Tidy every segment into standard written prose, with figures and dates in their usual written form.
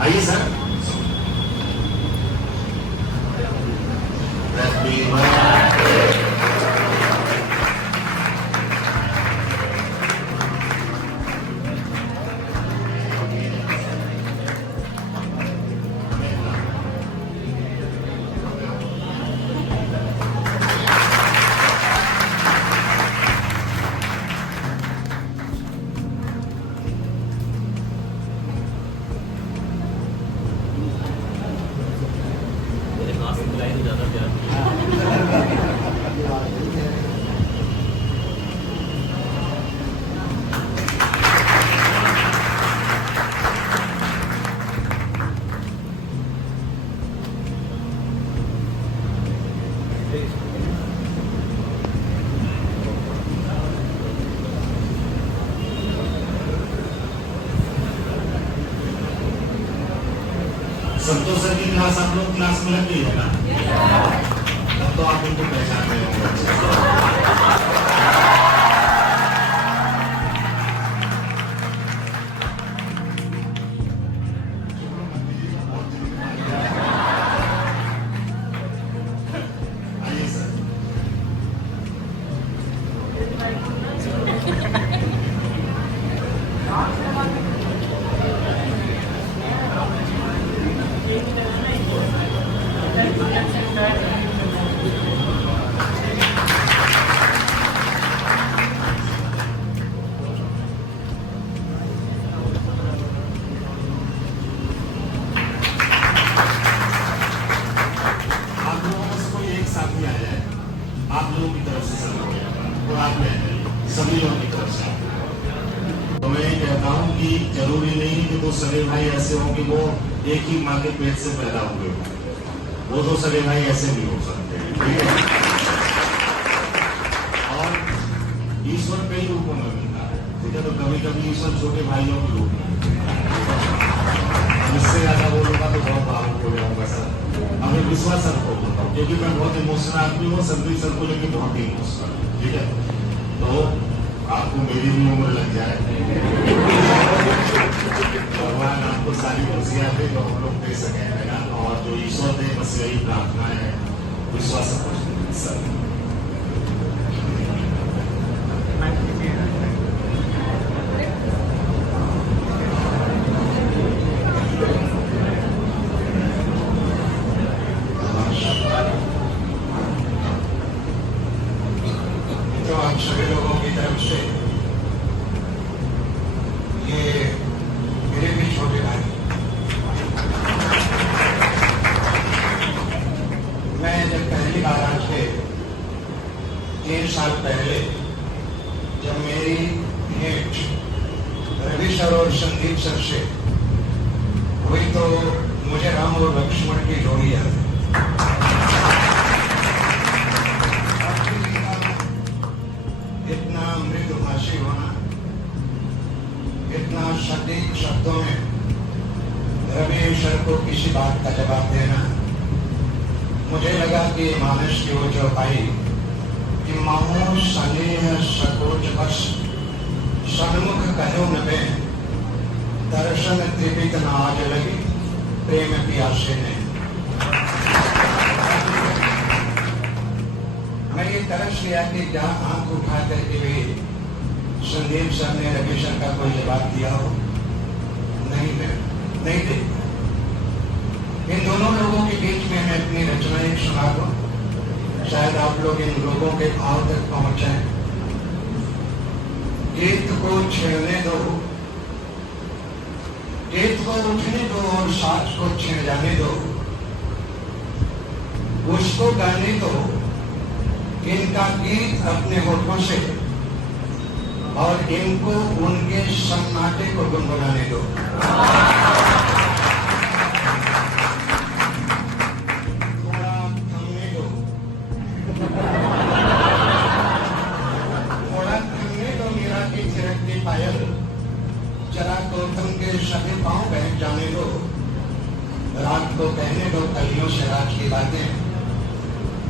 आइए सर। संतोष सर की क्लास आप लोग क्लास में लग गई है ना? तब तो आप इनको पहचान रहे होंगे। आइए सर। आप लोगों की तरफ से और आप सभी लोगों की तरफ से तो मैं कहता हूँ कि जरूरी नहीं कि दो सगे भाई ऐसे हो कि वो एक ही माँ के पेट से पैदा हुए हो, वो दो सगे भाई ऐसे भी हो सकते हैं, ठीक है। और ईश्वर कई रूपों में मिलता है, ठीक है। तो कभी कभी ईश्वर छोटे भाइयों के रूप में, इससे ज्यादा बोलूंगा तो बहुत भावुक हो जाऊंगा सर। हमें विश्वास सर को बोलता हूँ क्योंकि मैं बहुत इमोशनल आदमी हूँ, संदीप सर को लेकर बहुत ही इमोशनल, ठीक है। तो आपको मेरी भी उम्र लग जाए, भगवान आपको सारी खुशियाँ दे तो हम लोग दे सके ना, और जो ईश्वर दे बस यही प्रार्थना है, विश्वास सर। सभी लोगों की तरफ से ये मेरे भी छोटे भाई, मैं जब पहली बार आज से 3 साल पहले जब मेरी भेंट रवि सर और संदीप सर से हुई तो मुझे राम और लक्ष्मण की जोड़ी याद है। इतना मृदुभाषी होना, इतना सटीक शब्दों में रवि सर को किसी बात का जवाब देना, मुझे लगा कि मानस की वो चौपाई कि मामो स्नेह सकोच बस सन्मुख कहो नबे दर्शन त्रिपित न आज लगी प्रेम प्यासे ने। मैं ये तरस लिया कि जहाँ आंख उठा करके भी संदीप सर ने रवि सर का कोई जवाब दिया हो, नहीं दे। इन दोनों लोगों के बीच में मैं अपनी रचनाएं सुना दूं, शायद आप लोग इन लोगों के भाव तक पहुंचे। गीत को छेड़ने दो, गीत को उठने दो और साज को छेड़ जाने दो, उसको गाने दो इनका गीत अपने होठों से और इनको उनके सन्नाटे को गुनगुनाने दो। थोड़ा थमने दो, थोड़ा थमने दो मेरा की थिरकती पायल, जरा गौतम के सभी पांव बह जाने दो, रात को कहने दो कलियों से रात की बातें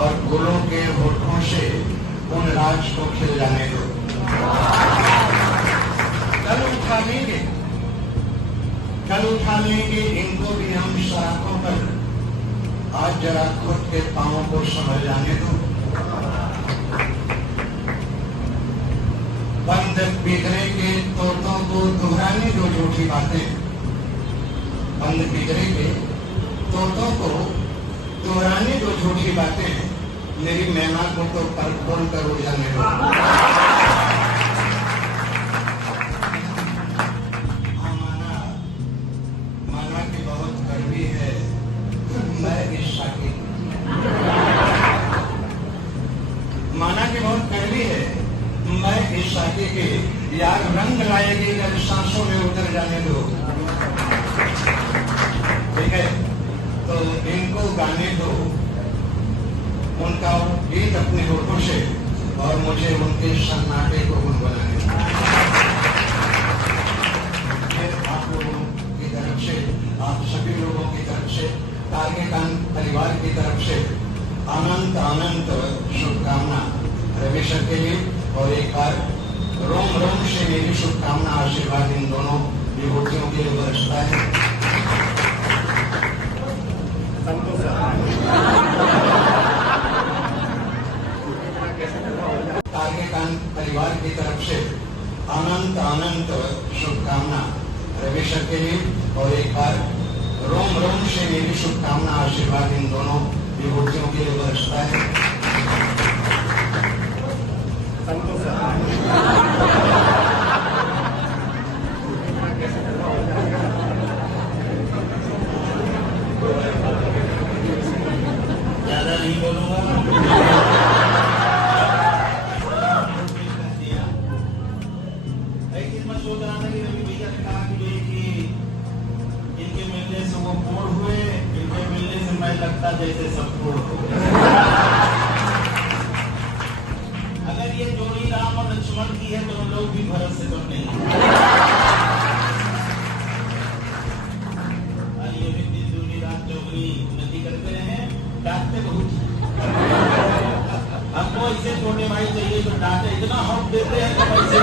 और गुलों के होठों से उन राज को खिल जाने दो। कल उठाएंगे कल उठा लेंगे इनको भी हम सड़कों पर। आज जरा खुद के पांवों को संभल जाने दो। बंद पिंजरे के तोतों को दोहराने दो झूठी बातें। बंद पिंजरे के तोतों को दोहराने दो झूठी बातें। मेरी मैना को तो पर खोल कर उजाने दो। माना की बहुत कड़वी है, मैं इस साकी। माना की बहुत कड़वी है, मैं इस साकी के यार रंग लाएगी जब सांसों में उतर जाने दो। ठीक है, तो इनको गाने दो उनका गीत अपने होठों से, और मुझे उनके सन्नाटे को गुनगुनाने दो। आप लोगों की तरफ से, आप सभी लोगों की तरफ से, तारकेकान परिवार की तरफ से अनंत अनंत शुभकामना रवि सर के लिए। और एक बार रोम रोम से मेरी शुभकामना आशीर्वाद इन दोनों विभूतियों के लिए बरसता है। तारकेकान परिवार की तरफ से अनंत अनंत शुभकामना रवि सर के लिए। और एक बार रोम रोम से मेरी शुभकामना आशीर्वाद इन दोनों विभूतियों के लिए बरसता है। ज्यादा नहीं बोलूंगा। एक दिन मैं सोच रहा था कि रवि भैया ने कहा कि इनके मिलने से वो बोर हुए, इनके मिलने से मैं लगता जैसे सब बोर हो गए। अगर ये जोड़ी राम और लक्ष्मण की है तो हम लोग भी भरत से कम नहीं। ये भी दिन दूनी रात चौगनी उन्नति करते रहे, डांटते बहुत। हमको इससे छोटे भाई चाहिए तो डांटे इतना हम देते हैं तो पैसे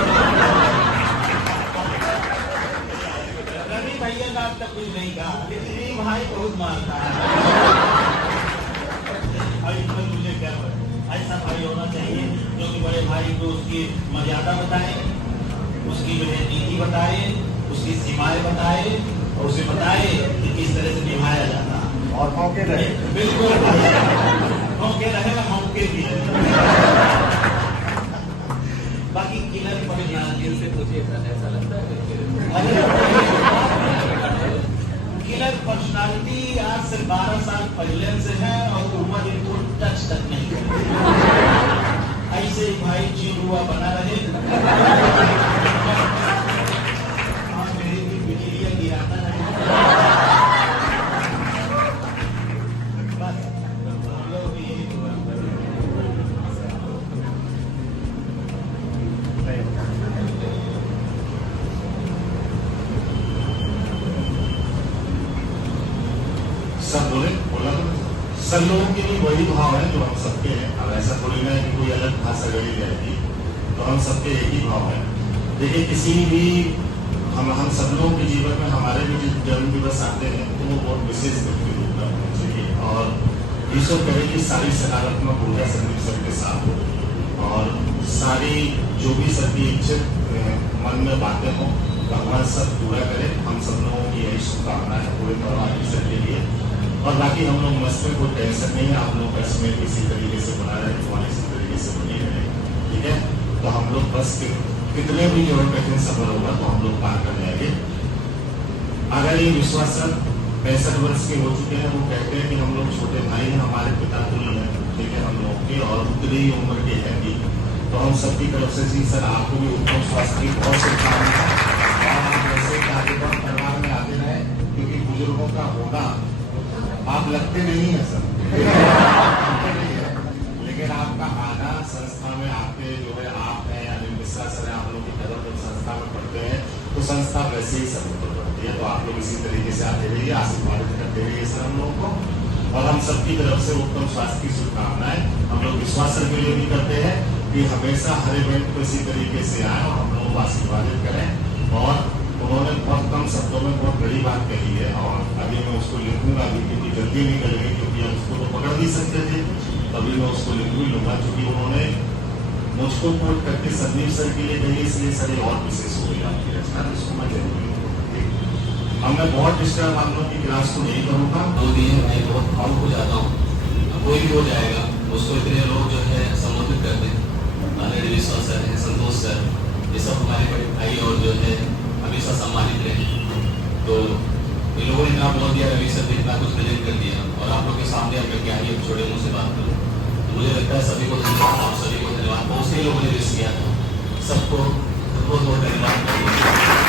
रवि भैया का अब तक कुछ नहीं कहा, लेकिन भाई बहुत मारता है। मुझे क्या ऐसा भाई होना चाहिए जो कि बड़े भाई को उसकी मर्यादा बताए, उसकी जो है नीति बताए, उसकी सीमाएं बताए, और उसे बताए कि किस तरह से निभाया जाता और मौके रहे। बिल्कुल मौके रहे, मौके भी है। बाकी किलर पर्सनालिटी से मुझे ऐसा लगता है किलर पर्सनालिटी आज से 12 साल पहले से है और उम्र इनको टच तक नहीं करती। ऐसे ही भाई चिड़ुआ बना रहे। और मेरी भी बिजलियां गिराता रहे। बस हम लोग भी यही दुआ सब बोला सब लोगों के लिए वही भाव है जो हम सबके हैं। अब ऐसा थोड़ी ना है कि कोई अलग भाषा गढ़ी जाएगी, तो हम सबके एक ही भाव है। देखिए किसी भी हम सब लोगों के जीवन में हमारे भी जो जन्म दिवस आते हैं तो वो बहुत विशेष दिन के रूप में होना चाहिए। और ईश्वर करे कि सारी सकारात्मक ऊर्जा संदीप सर के साथ हो और सारी जो भी सबकी इच्छित मन में बातें हो भगवान सब पूरा करे। हम सब लोगों की यही शुभकामना है पूरे परिवार ईश्वर के लिए। और बाकी हम लोग मस्त में कोई टेंशन नहीं है, आप लोग का इसमें इसी तरीके से बना रहे, तुम्हारे इसी तरीके से बनी रहे। ठीक है, तो हम लोग बस कितने भी जो कठिन सफर होगा तो हम लोग पार कर जाएंगे। अगर ये विश्वास 65 वर्ष के हो चुके हैं, वो कहते हैं कि हम लोग छोटे भाई हैं, हमारे पिता तुल्य हैं। ठीक है, हम लोगों की और उतनी ही उम्र के हैं भी, तो हम सबकी तरफ से जी सर आपको भी उत्तम स्वास्थ्य की बहुत शुभकामनाएं। जैसे कि आगे बहुत परिवार में आते रहे, क्योंकि बुजुर्गों का होना आप लगते नहीं है सर लेकिन आपका आना संस्था में आके जो है आप हैं अनिल मिश्रा सर आप लोग की तरफ जब संस्था में पढ़ते हैं तो संस्था वैसे ही सब पढ़ती है। तो आप लोग इसी तरीके से आते रहिए, आशीर्वाद करते रहिए सर हम लोगों को। और हम सबकी तरफ से उत्तम स्वास्थ्य की शुभकामनाएं हम लोग विश्वास सर के लिए भी करते हैं कि हमेशा हर इवेंट को इसी तरीके से आए और हम लोगों को आशीर्वादित करें। और उन्होंने बहुत कम शब्दों में बहुत बड़ी बात कही है और अभी मैं उसको लिखूंगा अभी, क्योंकि जल्दी नहीं करेंगे, क्योंकि हम उसको तो पकड़ नहीं सकते थे, तभी मैं उसको लिख भी लूंगा, क्योंकि उन्होंने मुझको कोट करके संदीप सर के लिए कही, इसलिए सर ये और विशेष हो गई आपकी रचना, इसको मैं जरूर लिखूंगा। अब मैं बहुत डिस्टर्ब आप लोगों की क्लास को नहीं करूंगा। मोदी है, मैं बहुत भावुक हो जाता हूँ। कोई भी हो जाएगा, उसको इतने लोग जो है संबोधित करते हैं, ऑलरेडी विश्वास सर है, संतोष सर, ये सब हमारे बड़े भाई और जो है हमेशा सम्मानित रहे। तो इन लोगों ने इतना बोल दिया, रवि सर ने इतना कुछ प्रेजेंट कर दिया, और आप लोग के सामने अब मैं क्या ही छोटे मुंह से बात करूँ। तो मुझे लगता है सभी को धन्यवाद, आप सभी को धन्यवाद। बहुत से लोगों ने विश किया था, सबको बहुत बहुत धन्यवाद।